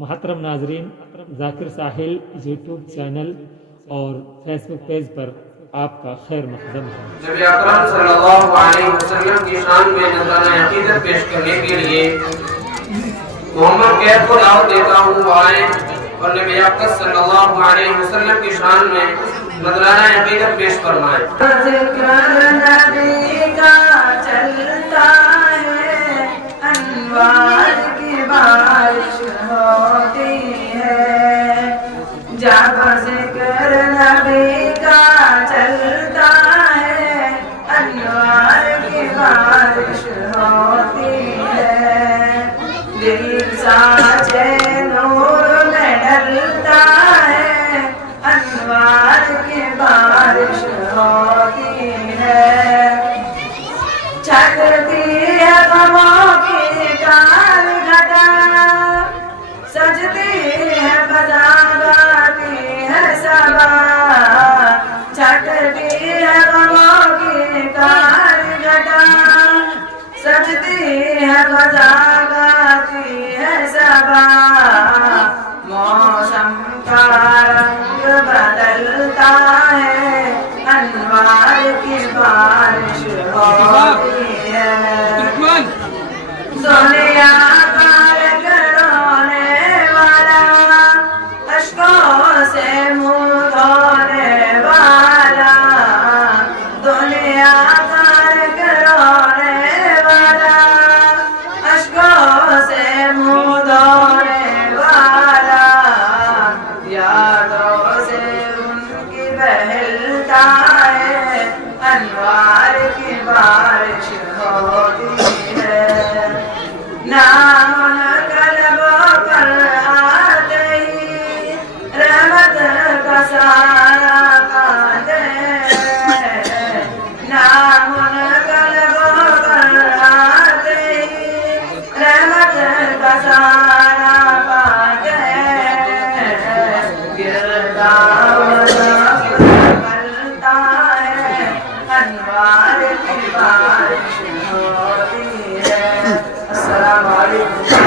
मोहतरम नाजरीन, जाकिर साहिल YouTube channel और फेसबुक पेज पर आपका खैर मक़दम है। नबी अकरम सल्लल्लाहु अलैहि वसल्लम की शान में नज़राना अक़ीदत पेश करने के लिए मोहम्मद कैफ को दावत देता हूँ आए और नबी अकरम सल्लल्लाहु अलैहि वसल्लम की शान में नज़राना अक़ीदत पेश फरमाएं। ज़िक्र नबी का चलता है, अनवार की बारिश होती है। जब ज़िक्र नबी का चलता है, अनवार की बारिश होती है। दिल साजे नूर में ढलता है, अनवार की बारिश होती है। छटती है गमों की काल घटा, सजती है बजा गाती है सबा। छटती है गमों की काल घटा, सजती है बजा गाती है सबा। मौसम का रंग बदलता है, अनवार की बारिश होती है। दुनिया का रोने वाला, अश्कों से मुँह धोने वाला। दुनिया का रोने वाला, अश्कों से मुँह धोने वाला। यादों से उनकी बहलता है, अनवार की बारिश होती है। नाम कलबों पर आते ही रहमत का सारा पाते हैं। नाम कलबों पर आते ही रहमत का सारा पाते हैं। गिरदार बनता है, अनवार की बारिश होती है। अस्सलामु अलैकुम।